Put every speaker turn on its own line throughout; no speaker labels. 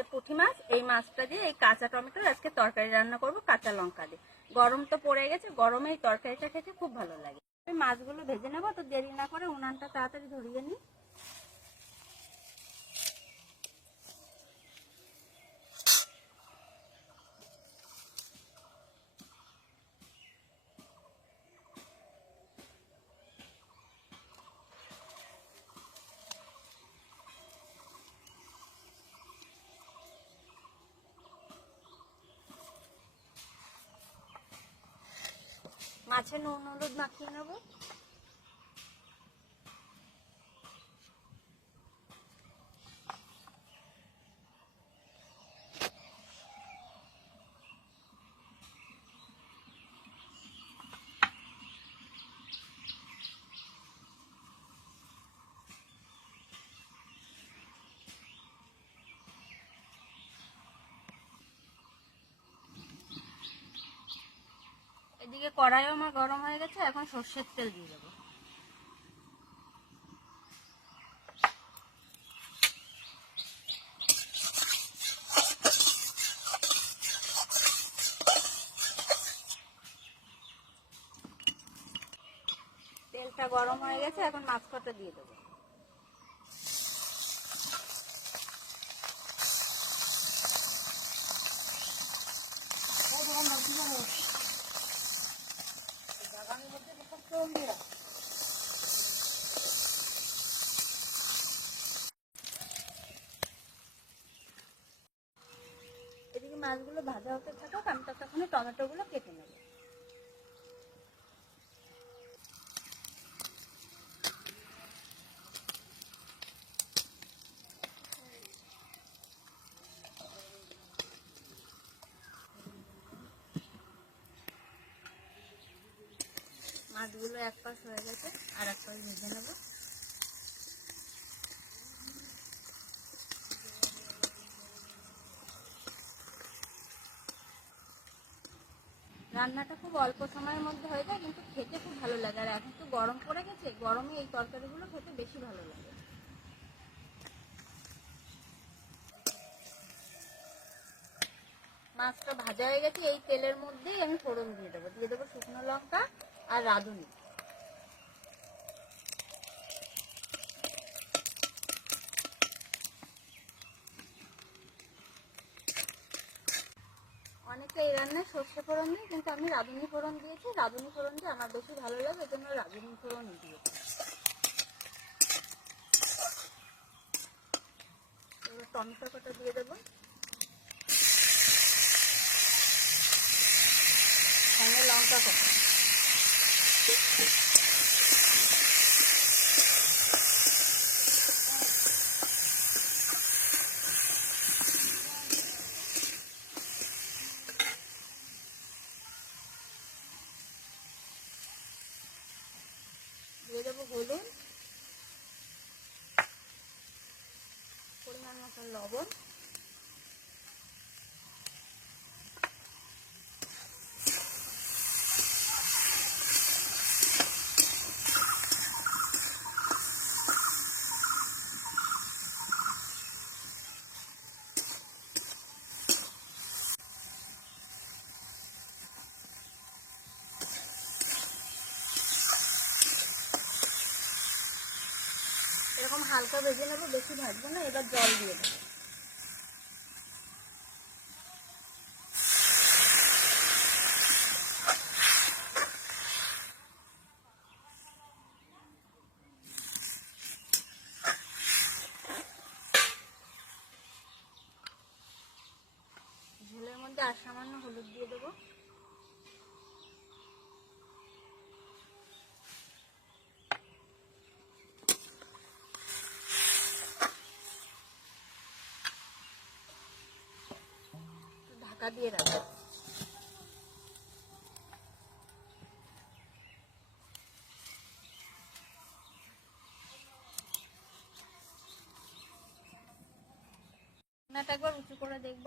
যে পুঁটি মাছ, এই মাছটা দিয়ে এই কাঁচা টমেটো আজকে তরকারি রান্না করব, কাঁচা লঙ্কা দিয়ে। গরম তো পড়ে গেছে, গরমে এই তরকারিটা খেতে খুব ভালো লাগে। মাছগুলো ভেজে নেব, তো দেরি না করে উনানটা তাড়াতাড়ি ধরিয়ে নিই। মাছে নুন হলুদ মাখিয়ে নেব। এদিকে কড়াইও আমার গরম হয়ে গেছে, এখন সর্ষের তেল দিয়ে দেবো। তেলটা গরম হয়ে গেছে, এখন মাছ কটা দিয়ে দেবো এদিকে মাছগুলো ভাজা হতে থাকুক, আমি ততক্ষণে টমেটোগুলো কেটে নেব। মাছগুলো এক পাশ হয়ে গেছে, আর এক পাশ ভেজে নেব। রান্নাটা খুব অল্প সময়ের মধ্যে হয়ে যায়, কিন্তু খেতে খুব ভালো লাগে। আর এখন তো গরম পড়ে গেছে, গরমে এই তরকারিগুলো খেতে বেশি ভালো লাগে। মাছটা ভাজা হয়ে গেছে, এই তেলের মধ্যেই আমি ফোড়ন দিয়ে দেবো। দিয়ে দেবো শুকনো লঙ্কা আর রাঁধুনি। এই রান্নায় সর্ষে ফোড়ন দিই, কিন্তু আমি রাঁধুনি ফোড়ন দিয়েছি। রাঁধুনি ফোড়ন দিয়ে আমার বেশি ভালো লাগে এই জন্য রাঁধুনি ফোড়ন দিয়েছি টমেটো কটা দিয়ে দেবো সঙ্গে লঙ্কা কটা দিয়ে দেবো হলুদ পরিমাণ লবণ এরকম হালকা ভেজে নেব, বেশি ভাজবো না, এবার জল দিয়ে দেবো। ঝোলের মধ্যে আর সামান্য হলুদ দিয়ে দেবো একটু ঢাকা দিয়ে রাখব। একবার উঁচু করে দেখব।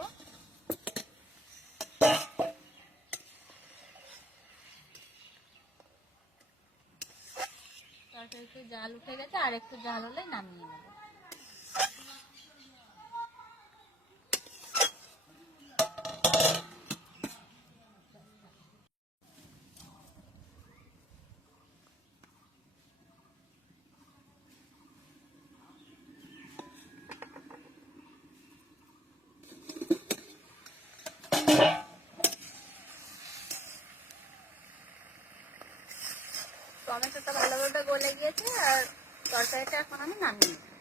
তরকারিতে জাল উঠে গেছে, আর একটু জাল হলে নামিয়ে নেব। গেছে আর তরকারিটা এখন আমি নামিয়ে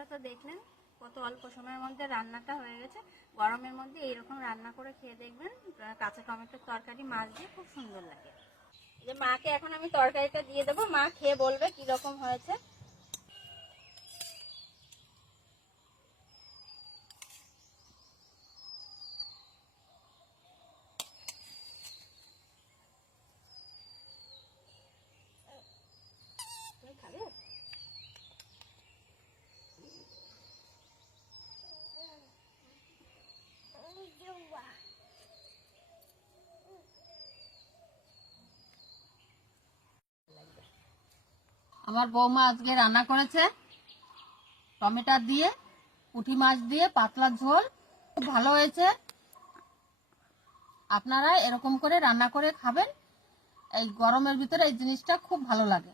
আপনারা তো দেখলেন কত অল্প সময়ের মধ্যে রান্নাটা হয়ে গেছে। গরমের মধ্যে এইরকম রান্না করে খেয়ে দেখবেন কাঁচা টমেটোর তরকারি, মাছ দিয়ে খুব সুন্দর লাগে। যে মাকে এখন আমি তরকারিটা দিয়ে দেবো। মা খেয়ে বলবে কি রকম হয়েছে তুমি খাবে
আমার বৌমা আজকে রান্না করেছে। টমেটো দিয়ে, পুঁটি মাছ দিয়ে, পাতলা ঝোল, খুব ভালো হয়েছে। আপনারা এরকম করে রান্না করে খাবেন। এই গরমের ভিতরে এই জিনিসটা খুব ভালো লাগে।